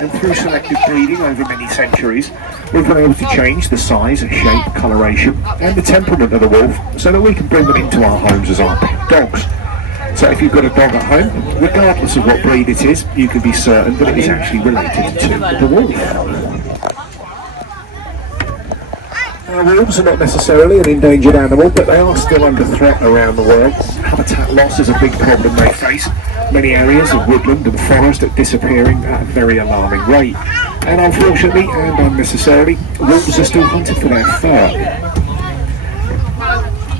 and through selective breeding over many centuries, we've been able to change the size, shape, coloration and the temperament of the wolf so that we can bring them into our homes as our pet dogs. So if you've got a dog at home, regardless of what breed it is, you can be certain that it is actually related to the wolf. Wolves are not necessarily an endangered animal, but they are still under threat around the world. Habitat loss is a big problem they face. Many areas of woodland and forest are disappearing at a very alarming rate. And unfortunately, and unnecessarily, wolves are still hunted for their fur.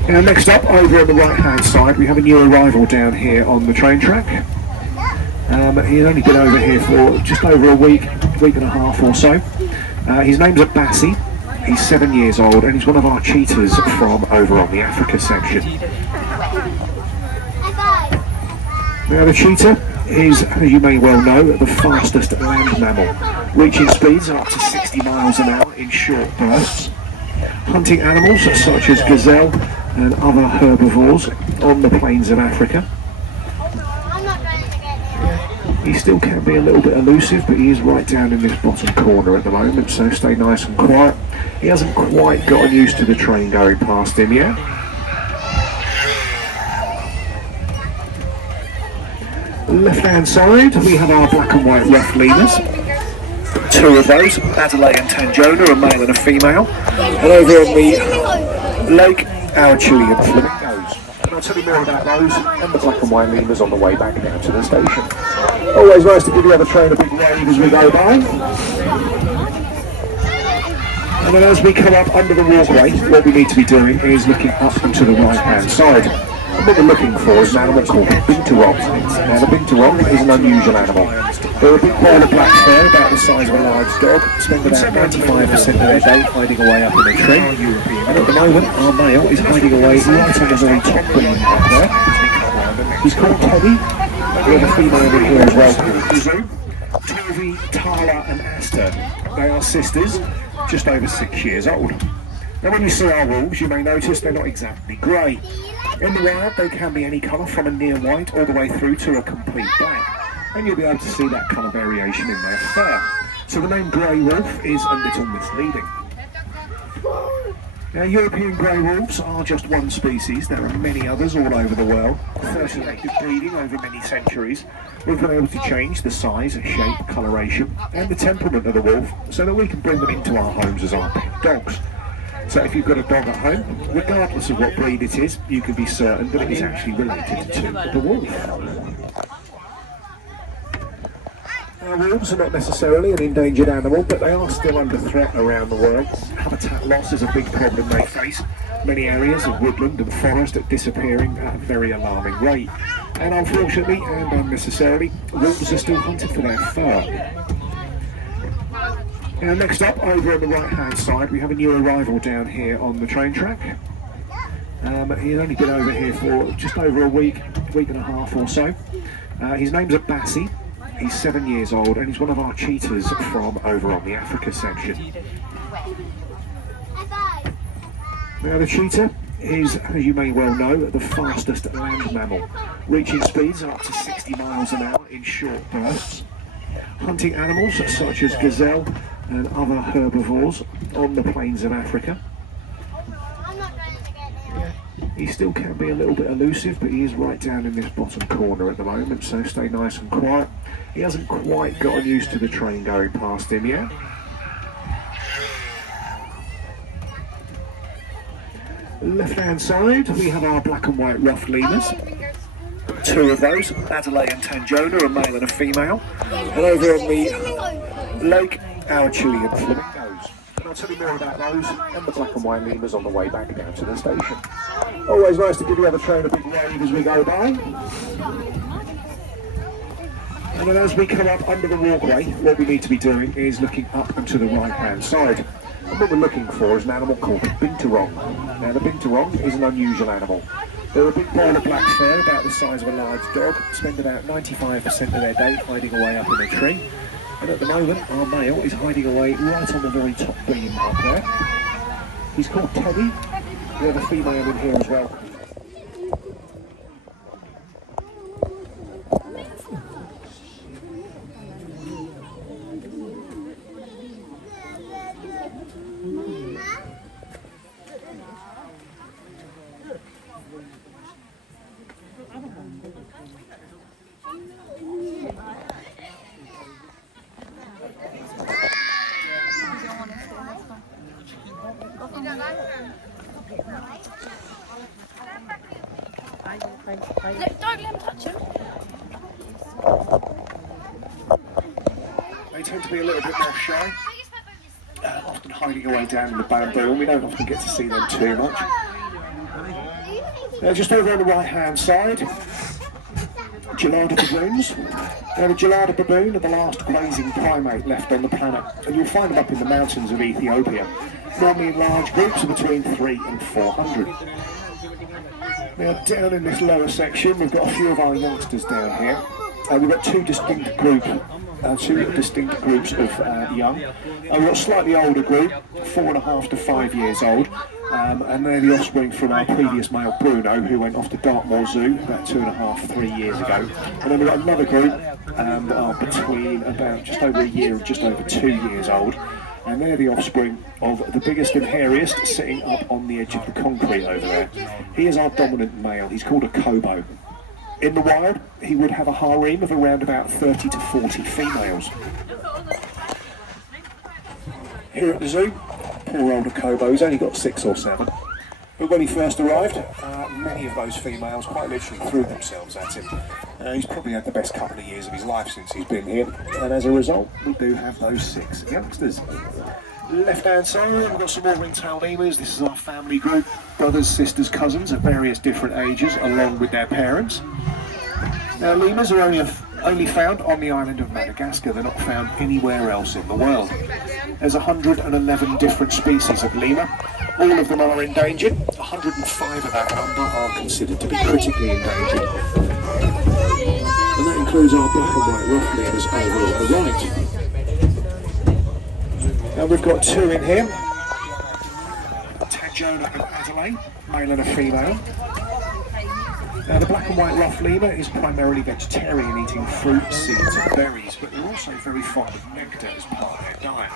Now next up, over on the right hand side, we have a new arrival down here on the train track. He's only been over here for just over a week and a half or so. His name's Bassi. He's 7 years old and he's one of our cheetahs from over on the Africa section. Now the cheetah is, as you may well know, the fastest land mammal, reaching speeds of up to 60 miles an hour in short bursts. Hunting animals such as gazelle and other herbivores on the plains of Africa. He still can be a little bit elusive, but he is right down in this bottom corner at the moment, so stay nice and quiet. He hasn't quite gotten used to the train going past him yet. Left hand side, we have our black and white rough lemurs. Two of those, Adelaide and Tanjona, a male and a female. And over on the lake, our Chilean flamingos. And I'll tell you more about those and the black and white lemurs on the way back down to the station. Always nice to give the other train a big wave as we go by. And then as we come up under the walkway, what we need to be doing is looking up and to the right hand side. And what we're looking for is an animal called a binturong. Now the binturong is an unusual animal. They're a big ball of black fur, about the size of a large dog, spend about 95% of their day hiding away up in a tree. And at the moment, our male is hiding away right on the very top beam up there. He's called Teddy. We have a female in here as well called Zoo. Toby, Tala and Asta. They are sisters, just over 6 years old. Now when you see our wolves, you may notice they're not exactly grey. In the wild, they can be any colour from a near white all the way through to a complete black. And you'll be able to see that colour variation in their fur. So the name grey wolf is a little misleading. Now European grey wolves are just one species. There are many others all over the world. Through selective breeding over many centuries, we've been able to change the size, shape, coloration and the temperament of the wolf so that we can bring them into our homes as our pet dogs. So if you've got a dog at home, regardless of what breed it is, you can be certain that it is actually related to the wolf. Wolves are not necessarily an endangered animal, but they are still under threat around the world. Habitat loss is a big problem they face. Many areas of woodland and forest are disappearing at a very alarming rate. And unfortunately, and unnecessarily, wolves are still hunted for their fur. Now next up, over on the right hand side, we have a new arrival down here on the train track. He's only been over here for just over a week and a half or so. His name's Bassi. He's 7 years old and he's one of our cheetahs from over on the Africa section. Now the cheetah is, as you may well know, the fastest land mammal, reaching speeds of up to 60 miles an hour in short bursts. Hunting animals such as gazelle and other herbivores on the plains of Africa. He still can be a little bit elusive, but he is right down in this bottom corner at the moment, so stay nice and quiet. He hasn't quite gotten used to the train going past him yet. Left hand side, we have our black and white rough lemurs. Two of those, Adelaide and Tanjona, a male and a female. And over on the lake, our Chilean flamingos. And I'll tell you more about those and the black and white lemurs on the way back down to the station. Always nice to give the other train a big wave as we go by. And then as we come up under the walkway, what we need to be doing is looking up and to the right hand side. And what we're looking for is an animal called a binturong. Now the binturong is an unusual animal. They're a big ball of black fur, about the size of a large dog, spend about 95% of their day hiding away up in a tree. And at the moment, our male is hiding away right on the very top beam up there. He's called Teddy. We have a female in here as well. Don't let him touch him. They tend to be a little bit more shy, often hiding away down in the bamboo, and we don't often get to see them too much. Just over on the right-hand side, gelada baboons. Now the gelada baboon are the last grazing primate left on the planet, and you'll find them up in the mountains of Ethiopia, normally in large groups of between 300 and 400. Now down in this lower section, we've got a few of our youngsters down here. We've got two distinct groups of young. We've got a slightly older group, 4.5 to 5 years old, and they're the offspring from our previous male Bruno, who went off to Dartmoor Zoo about 2.5, 3 years ago. And then we've got another group that are between about just over a year and just over 2 years old, and they're the offspring of the biggest and hairiest, sitting up on the edge of the concrete over there. He is our dominant male. He's called a Kobo. In the wild, he would have a harem of around about 30 to 40 females. Here at the zoo, poor older Kobo, he's only got 6 or 7. But when he first arrived, many of those females quite literally threw themselves at him. He's probably had the best couple of years of his life since he's been here, and as a result, we do have those 6 youngsters. Left-hand side, we've got some more ring-tailed lemurs. This is our family group, brothers, sisters, cousins of various different ages, along with their parents. Now, lemurs are only found on the island of Madagascar. They're not found anywhere else in the world. There's 111 different species of lemur. All of them are endangered. 105 of that number are considered to be critically endangered. And that includes our black and white rough lemurs over on the right. Now we've got 2 in here. Tanjona and Adelaide, male and a female. Now the black and white rough lemur is primarily vegetarian, eating fruit, seeds and berries, but they're also very fond of nectar as part of their diet.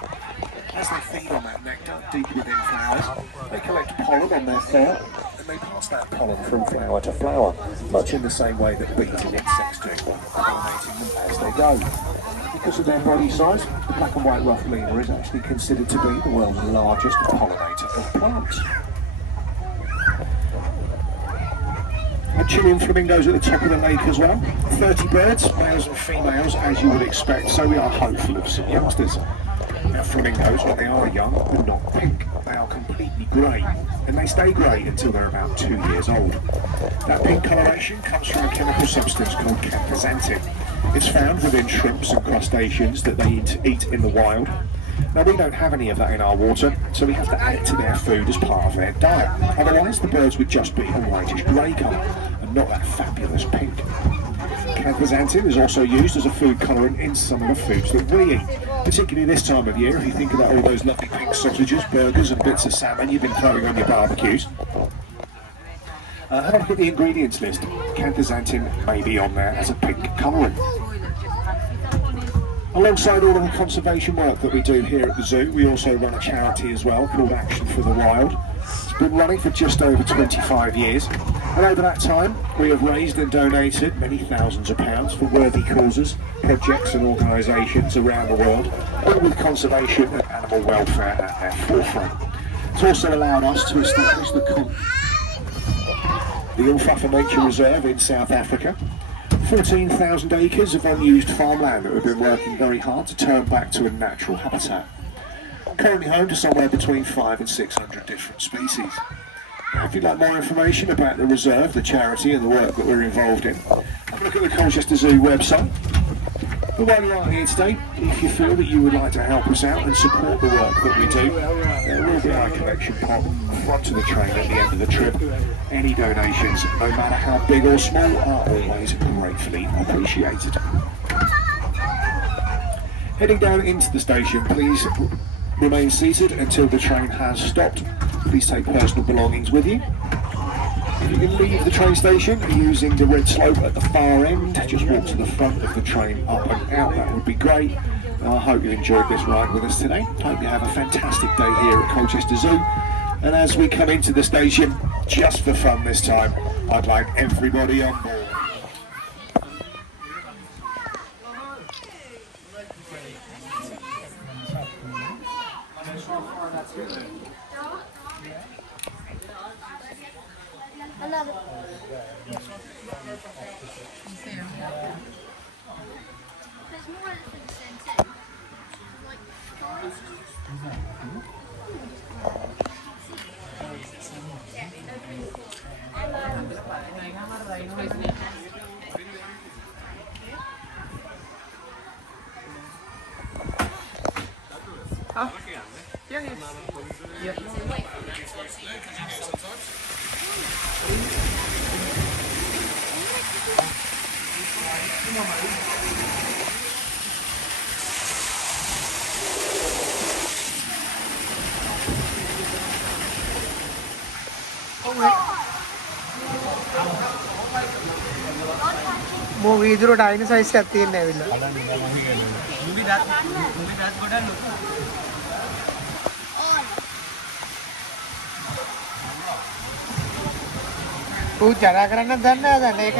As they feed on that nectar deep within flowers, they collect pollen on their fur, and they pass that pollen from flower to flower, much in the same way that bees and insects do, pollinating them as they go. Because of their body size, the black and white rough lemur is actually considered to be the world's largest pollinator of plants. And Chilean flamingos at the top of the lake as well. 30 birds, males and females, as you would expect, so we are hopeful of some youngsters. Now flamingos, when they are young, are not pink. They are completely grey, and they stay grey until they're about 2 years old. That pink coloration comes from a chemical substance called canthaxanthin. It's found within shrimps and crustaceans that they eat in the wild. Now we don't have any of that in our water, so we have to add it to their food as part of their diet. Otherwise the birds would just be a whitish grey colour, and not that fabulous pink. Canthaxanthin is also used as a food colorant in some of the foods that we eat, particularly this time of year. If you think about all those lovely pink sausages, burgers and bits of salmon you've been throwing on your barbecues. Have a look at the ingredients list. Canthaxanthin may be on there as a pink colorant. Alongside all of the conservation work that we do here at the zoo, we also run a charity as well called Action for the Wild. It's been running for just over 25 years, and over that time we have raised and donated many thousands of pounds for worthy causes, projects and organisations around the world, all with conservation and animal welfare at their forefront. It's also allowed us to establish the Ilfracombe Nature Reserve in South Africa. 14,000 acres of unused farmland that we've been working very hard to turn back to a natural habitat. Currently home to somewhere between 500 and 600 different species. Now, if you'd like more information about the reserve, the charity and the work that we're involved in, have a look at the Colchester Zoo website. But while you are here today, if you feel that you would like to help us out and support the work that we do, there will be our collection pot front of the train at the end of the trip. Any donations, no matter how big or small, are always gratefully appreciated. Heading down into the station, please remain seated until the train has stopped. Please take personal belongings with you. If you can leave the train station using the red slope at the far end, just walk to the front of the train up and out, that would be great. I hope you enjoyed this ride with us today. Hope you have a fantastic day here at Colchester Zoo. And as we come into the station, just for fun this time, I'd like everybody on board. Another. There's more elephants than two. Like five. වීදුරට අයින size එකක් තියෙන්න ඇවිල්ලා. ඌ ජරා කරන්න දන්නේ නැහැ ඒක.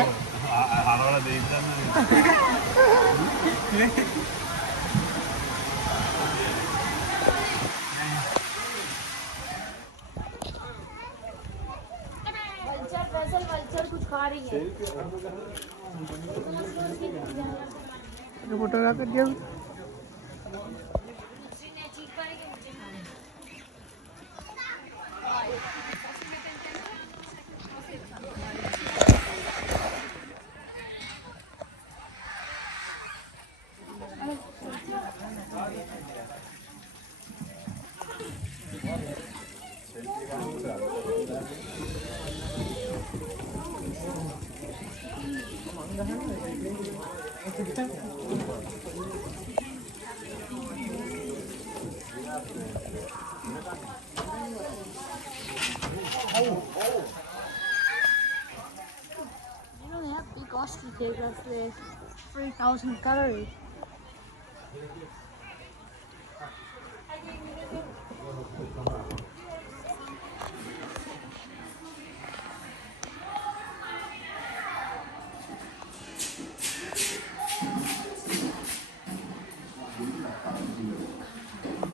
හරවල දෙයින් දන්නේ. वल्चर कुछ खा रही है। फोटो कर दिया. You know they have big ostrich eggs with 3,000 calories.